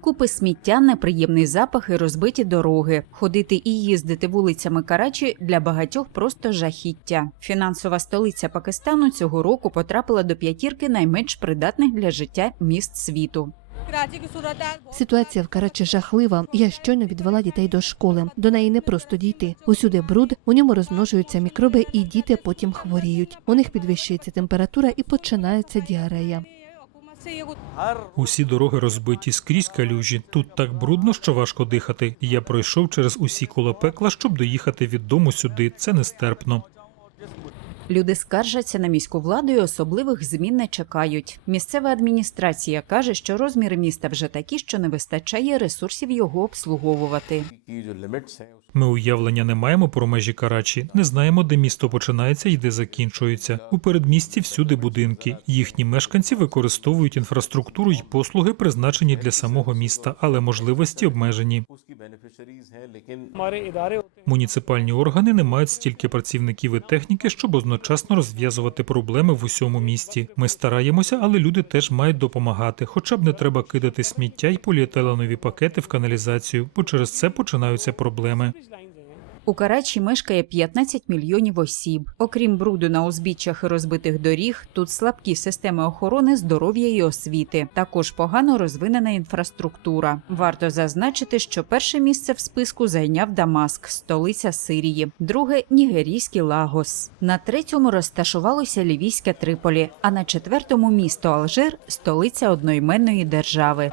купи сміття, неприємний запах і розбиті дороги. Ходити і їздити вулицями Карачі для багатьох просто жахіття. Фінансова столиця Пакистану цього року потрапила до п'ятірки найменш придатних для життя міст світу. Ситуація в Карачі жахлива. Я щойно відвела дітей до школи. До неї не просто дійти. Усюди бруд, у ньому розмножуються мікроби, і діти потім хворіють. У них підвищується температура і починається діарея. Усі дороги розбиті скрізь калюжі. Тут так брудно, що важко дихати. Я пройшов через усі коло пекла, щоб доїхати від дому сюди. Це нестерпно. Люди скаржаться на міську владу і особливих змін не чекають. Місцева адміністрація каже, що розміри міста вже такі, що не вистачає ресурсів його обслуговувати. Ми уявлення не маємо про межі карачі, не знаємо, де місто починається і де закінчується. У передмісті всюди будинки. Їхні мешканці використовують інфраструктуру і послуги, призначені для самого міста, але можливості обмежені. Муніципальні органи не мають стільки працівників і техніки, щоб одночасно розв'язувати проблеми в усьому місті. Ми стараємося, але люди теж мають допомагати. Хоча б не треба кидати сміття й поліетиленові пакети в каналізацію, бо через це починаються проблеми. У Карачі мешкає 15 мільйонів осіб. Окрім бруду на узбіччях і розбитих доріг, тут слабкі системи охорони здоров'я і освіти. Також погано розвинена інфраструктура. Варто зазначити, що перше місце в списку зайняв Дамаск, столиця Сирії, друге нігерійський Лагос. На третьому розташувалося лівійське Триполі, а на четвертому місто Алжир столиця одноіменної держави.